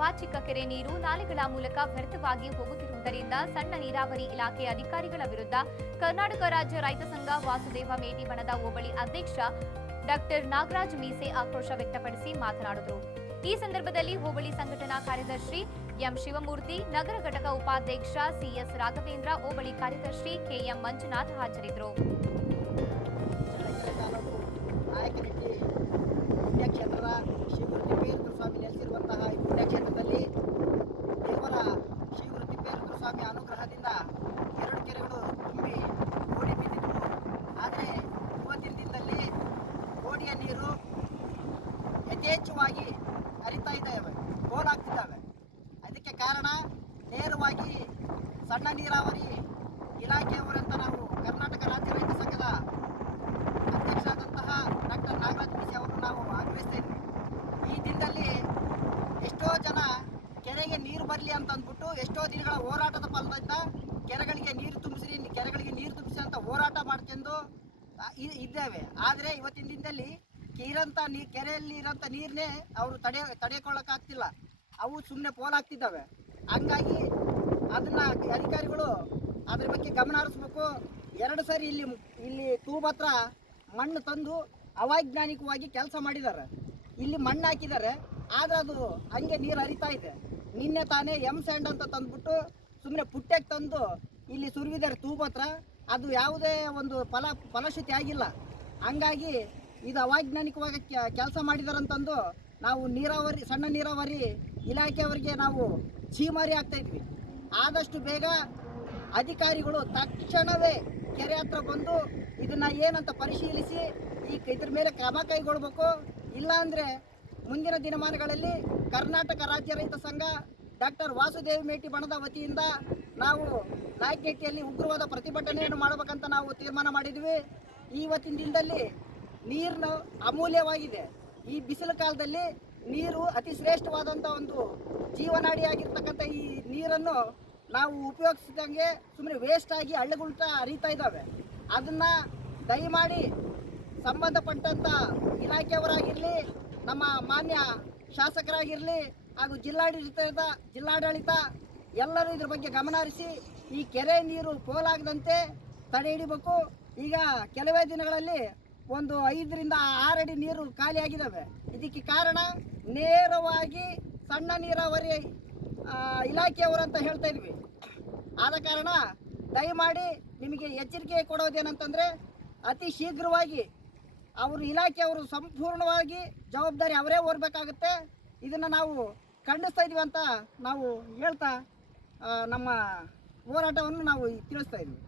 ವಾಚಿಕ ಕೆರೆ ನೀರು ನಾಲೆಗಳ ಮೂಲಕ ವ್ಯರ್ಥವಾಗಿ ಹೋಗುತ್ತಿರುವುದರಿಂದ ಸಣ್ಣ ನೀರಾವರಿ ಇಲಾಖೆ ಅಧಿಕಾರಿಗಳ ವಿರುದ್ಧ ಕರ್ನಾಟಕ ರಾಜ್ಯ ರೈತ ಸಂಘ ವಾಸುದೇವ ಮೇಟಿಬಣದ ಹೋಬಳಿ ಅಧ್ಯಕ್ಷ ಡಾಕ್ಟರ್ ನಾಗರಾಜ್ ಮೀಸೆ ಆಕ್ರೋಶ ವ್ಯಕ್ತಪಡಿಸಿ ಮಾತನಾಡಿದರು. ಈ ಸಂದರ್ಭದಲ್ಲಿ ಹೋಬಳಿ ಸಂಘಟನಾ ಕಾರ್ಯದರ್ಶಿ ಎಂ ಶಿವಮೂರ್ತಿ, ನಗರ ಘಟಕ ಉಪಾಧ್ಯಕ್ಷ ಸಿಎಸ್ ರಾಘವೇಂದ್ರ, ಹೋಬಳಿ ಕಾರ್ಯದರ್ಶಿ ಕೆಎಂ ಮಂಜುನಾಥ್ ಹಾಜರಿದ್ದರು. ಯಥೇಚ್ಛವಾಗಿ ಹರಿತಾ ಇದ್ದಾವೆ ಪೋಲಾಗ್ತಿದ್ದಾವೆ ಅದಕ್ಕೆ ಕಾರಣ ನೇರವಾಗಿ ಸಣ್ಣ ನೀರಾವರಿ ಇಲಾಖೆಯವರಂತ ನಾವು ಕರ್ನಾಟಕ ರಾಜ್ಯ ರೈತ ಸಂಘದ ಅಧ್ಯಕ್ಷರಾದಂತಹ ಡಾಕ್ಟರ್ ನಾಗರಾಜ್ ಮಿಸಿ ಅವರು ನಾವು ಆಗ್ರಹಿಸ್ತಾ ಇದ್ವಿ. ಈ ದಿನದಲ್ಲಿ ಎಷ್ಟೋ ಜನ ಕೆರೆಗೆ ನೀರು ಬರಲಿ ಅಂತ ಅಂದ್ಬಿಟ್ಟು ಎಷ್ಟೋ ದಿನಗಳ ಹೋರಾಟದ ಫಲದಿಂದ ಕೆರೆಗಳಿಗೆ ನೀರು ತುಂಬಿಸಿರಿ, ಕೆರೆಗಳಿಗೆ ನೀರು ತುಂಬಿಸಿ ಅಂತ ಹೋರಾಟ ಮಾಡ್ಕೊಂಡು ಇದ್ದೇವೆ. ಆದರೆ ಇವತ್ತಿನ ದಿನದಲ್ಲಿ ಇರೋಂಥ ನೀ ಕೆರೆಯಲ್ಲಿ ಇರೋಂಥ ನೀರನ್ನೇ ಅವರು ತಡೆ ತಡೆಕೊಳ್ಳೋಕ್ಕಾಗ್ತಿಲ್ಲ ಅವು ಸುಮ್ಮನೆ ಪೋಲಾಗ್ತಿದ್ದಾವೆ. ಹಂಗಾಗಿ ಅದನ್ನ ಅಧಿಕಾರಿಗಳು ಅದ್ರ ಬಗ್ಗೆ ಗಮನ ಹರಿಸ್ಬೇಕು. ಎರಡು ಸಾರಿ ಇಲ್ಲಿ ಇಲ್ಲಿ ತೂಬ್ ಹತ್ರ ಮಣ್ಣು ತಂದು ಅವೈಜ್ಞಾನಿಕವಾಗಿ ಕೆಲಸ ಮಾಡಿದ್ದಾರೆ. ಇಲ್ಲಿ ಮಣ್ಣು ಹಾಕಿದ್ದಾರೆ. ಆದ್ರೆ ಅದು ಹಂಗೆ ನೀರು ಹರಿತಾ ಇದೆ. ನಿನ್ನೆ ತಾನೇ ಎಂ ಸ್ಯಾಂಡ್ ಅಂತ ತಂದ್ಬಿಟ್ಟು ಸುಮ್ಮನೆ ಪುಟ್ಟೆಗೆ ತಂದು ಇಲ್ಲಿ ಸುರಿವಿದ್ದಾರೆ ತೂಬ್ ಹತ್ರ. ಅದು ಯಾವುದೇ ಒಂದು ಫಲ ಫಲಶ್ರುತಿ ಆಗಿಲ್ಲ. ಹಂಗಾಗಿ ಇದು ಅವೈಜ್ಞಾನಿಕವಾಗಿ ಕೆಲಸ ಮಾಡಿದಾರಂತಂದು ನಾವು ನೀರಾವರಿ, ಸಣ್ಣ ನೀರಾವರಿ ಇಲಾಖೆಯವರಿಗೆ ನಾವು ಛೀಮಾರಿ ಆಗ್ತಾ ಇದ್ವಿ. ಆದಷ್ಟು ಬೇಗ ಅಧಿಕಾರಿಗಳು ತಕ್ಷಣವೇ ಕೆರೆ ಹತ್ರ ಬಂದು ಇದನ್ನ ಏನಂತ ಪರಿಶೀಲಿಸಿ ಈ ಇದ್ರ ಮೇಲೆ ಕ್ರಮ ಕೈಗೊಳ್ಬೇಕು. ಇಲ್ಲಾಂದರೆ ಮುಂದಿನ ದಿನಮಾನಗಳಲ್ಲಿ ಕರ್ನಾಟಕ ರಾಜ್ಯ ರೈತ ಸಂಘ ಡಾಕ್ಟರ್ ವಾಸುದೇವ್ ಮೇಟಿ ಬಣದ ವತಿಯಿಂದ ನಾವು ನಾಯಕನಹಟ್ಟಿಯಲ್ಲಿ ಉಗ್ರವಾದ ಪ್ರತಿಭಟನೆಯನ್ನು ಮಾಡಬೇಕಂತ ನಾವು ತೀರ್ಮಾನ ಮಾಡಿದ್ವಿ. ಇವತ್ತಿನ ದಿನದಲ್ಲಿ ನೀರನ್ನು ಅಮೂಲ್ಯವಾಗಿದೆ. ಈ ಬಿಸಿಲು ಕಾಲದಲ್ಲಿ ನೀರು ಅತಿ ಶ್ರೇಷ್ಠವಾದಂಥ ಒಂದು ಜೀವನಾಡಿಯಾಗಿರ್ತಕ್ಕಂಥ ಈ ನೀರನ್ನು ನಾವು ಉಪಯೋಗಿಸಿದಂಗೆ ಸುಮ್ಮನೆ ವೇಸ್ಟ್ ಆಗಿ ಹಳ್ಳಗುಳ್ಟ ಹರಿತಾ ಇದ್ದಾವೆ. ಅದನ್ನ ದಯಮಾಡಿ ಸಂಬಂಧಪಟ್ಟಂತ ಇಲಾಖೆಯವರಾಗಿರಲಿ, ನಮ್ಮ ಮಾನ್ಯ ಶಾಸಕರಾಗಿರಲಿ ಹಾಗೂ ಜಿಲ್ಲಾಡಳಿತದ ಜಿಲ್ಲಾಡಳಿತ ಎಲ್ಲರೂ ಇದ್ರ ಬಗ್ಗೆ ಗಮನ ಹರಿಸಿ ಈ ಕೆರೆ ನೀರು ಪೋಲಾಗದಂತೆ ತಡೆ ಹಿಡಿಬೇಕು. ಈಗ ಕೆಲವೇ ದಿನಗಳಲ್ಲಿ ಒಂದು ಐದರಿಂದ ಆರು ಅಡಿ ನೀರು ಖಾಲಿಯಾಗಿದ್ದಾವೆ ಇದಕ್ಕೆ ಕಾರಣ ನೇರವಾಗಿ ಸಣ್ಣ ನೀರಾವರಿ ಇಲಾಖೆಯವರು ಅಂತ ಹೇಳ್ತಾ ಇದ್ವಿ. ಆದ ಕಾರಣ ದಯಮಾಡಿ ನಿಮಗೆ ಎಚ್ಚರಿಕೆ ಕೊಡೋದೇನಂತಂದರೆ ಅತಿ ಶೀಘ್ರವಾಗಿ ಅವರು ಇಲಾಖೆಯವರು ಸಂಪೂರ್ಣವಾಗಿ ಜವಾಬ್ದಾರಿ ಅವರೇ ಹೊರಬೇಕಾಗುತ್ತೆ ಇದನ್ನು ನಾವು ಖಂಡಿಸ್ತಾ ಇದೀವಿ ಅಂತ ನಾವು ಹೇಳ್ತಾ ನಮ್ಮ ಹೋರಾಟವನ್ನು ನಾವು ತಿಳಿಸ್ತಾ ಇದ್ವಿ.